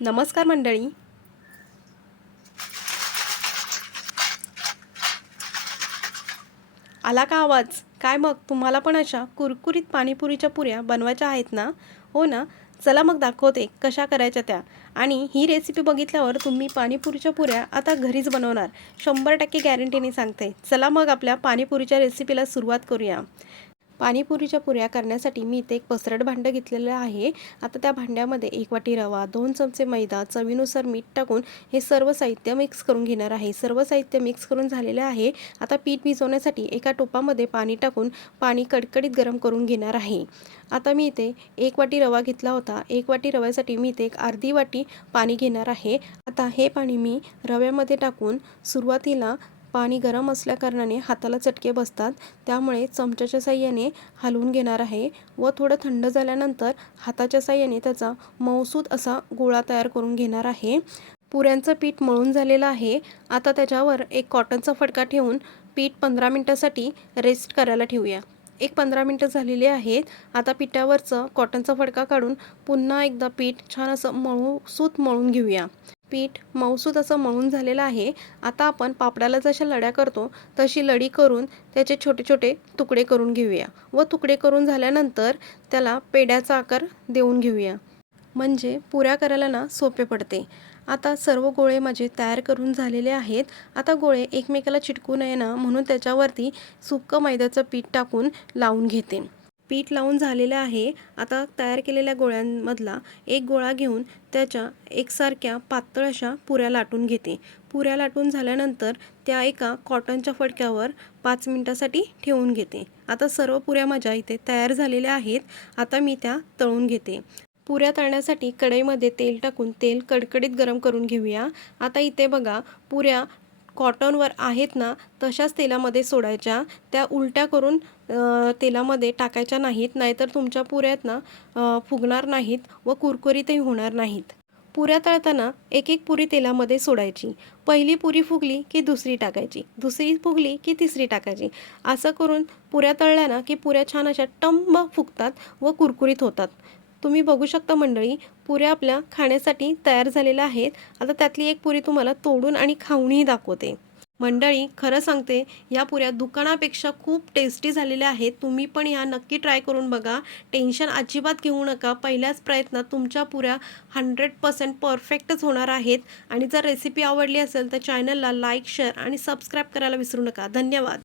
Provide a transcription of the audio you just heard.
नमस्कार मंडळी. आला का आवाज? काय मग तुम्हाला पण अशा कुरकुरीत पाणीपुरीच्या पुऱ्या बनवायच्या आहेत ना? हो ना? चला मग दाखवते कशा करायच्या त्या. आणि ही रेसिपी बघितल्यावर तुम्ही पाणीपुरीच्या पुऱ्या आता घरीच बनवणार. 100% गॅरंटीने सांगते. चला मग आपल्या पाणीपुरीच्या रेसिपीला सुरुवात करूया. पाणीपुरीच्या पुऱ्या करण्यासाठी मी इथे एक पसरट भांडं घेतलेलं आहे. आता त्या भांड्यामध्ये 1 वाटी रवा, 2 चमचे मैदा, चवीनुसार मीठ टाकून हे सर्व साहित्य मिक्स करून घेणार आहे. सर्व साहित्य मिक्स करून झालेले आहे. आता पीठ भिजवण्यासाठी एका टोपामध्ये पाणी टाकून पाणी कडकडीत गरम करून घेणार आहे. आता मी इथे 1 वाटी रवा घेतला होता. 1 वाटी रव्यासाठी मी इथे एक अर्धी वाटी पाणी घेणार आहे. आता हे पाणी मी रव्यामध्ये टाकून सुरुवातीला पाणी गरम असल्याकारणाने हाताला चटके बसतात, त्यामुळे चमच्याच्या साहाय्याने हलवून घेणार आहे व थोडं थंड झाल्यानंतर हाताच्या साहाय्याने त्याचा मऊसूत असा गोळा तयार करून घेणार आहे. पुऱ्यांचं पीठ मळून झालेलं आहे. आता त्याच्यावर एक कॉटनचा फडका ठेवून पीठ 15 मिनिटासाठी रेस्ट करायला ठेवूया. 15 मिनिटं झालेली आहेत. आता पिठावरचं कॉटनचा फडका काढून पुन्हा एकदा पीठ छान असं मऊसूत मळून घेऊया. पीठ मऊसूत असं मळून झालेलं आहे. आता आपण पापडाला जशा लड्या करतो तशी लडी करून त्याचे छोटे छोटे तुकडे करून घेऊया व तुकडे करून झाल्यानंतर त्याला पेढ्याचा आकार देऊन घेऊया, म्हणजे पुऱ्या करायला ना सोपे पडते. आता सर्व गोळे माझे तयार करून झालेले आहेत. आता गोळे एकमेकाला चिटकू नये ना म्हणून त्याच्यावरती सुक्कं मैद्याचं पीठ टाकून लावून घेते. पीठ लावून झालेलं आहे. आता तयार केलेल्या गोळ्यांमधला एक गोळा घेऊन त्याच्या एकसारख्या पातळ अशा पुऱ्या लाटून घेते. पुऱ्या लाटून झाल्यानंतर त्या एका कॉटनच्या फडक्यावर 5 मिनिटासाठी ठेवून घेते. आता सर्व पुऱ्या माझ्या इथे तयार झालेल्या आहेत. आता मी त्या तळून घेते. पुऱ्या तळण्यासाठी कढईमध्ये तेल टाकून तेल कडकडीत गरम करून घेऊया. आता इथे बघा, पुऱ्या कॉटनवर आहेत ना तशाच तेलामध्ये सोडायच्या. त्या उलट्या करून तेलामध्ये टाकायच्या नाहीत, नाहीतर तुमच्या पुऱ्यात ना फुगणार नाहीत व कुरकुरीतही होणार नाहीत. पुऱ्या तळताना एक एक पुरी तेलामध्ये सोडायची. पहिली पुरी फुगली की दुसरी टाकायची, दुसरी फुगली की तिसरी टाकायची. असं करून पुऱ्या तळल्या ना की पुऱ्या छान अशा टम्म फुगतात व कुरकुरीत होतात. तुम्ही बघू शकता मंडळी, पुऱ्या आपल्या खाण्यासाठी तयार झालेल्या आहेत. आता त्यातली एक पुरी तुम्हाला तोडून आणि खाऊनही दाखवते. मंडळी, खरं सांगते, या पुऱ्या दुकानापेक्षा खूप टेस्टी झालेल्या आहेत. तुम्ही पण या नक्की ट्राय करून बघा. टेन्शन अजिबात घेऊ नका. पहिल्याच प्रयत्नात तुमच्या पुऱ्या 100% परफेक्टच होणार आहेत. आणि जर रेसिपी आवडली असेल तर चॅनलला लाईक, शेअर आणि सबस्क्राईब करायला विसरू नका. धन्यवाद.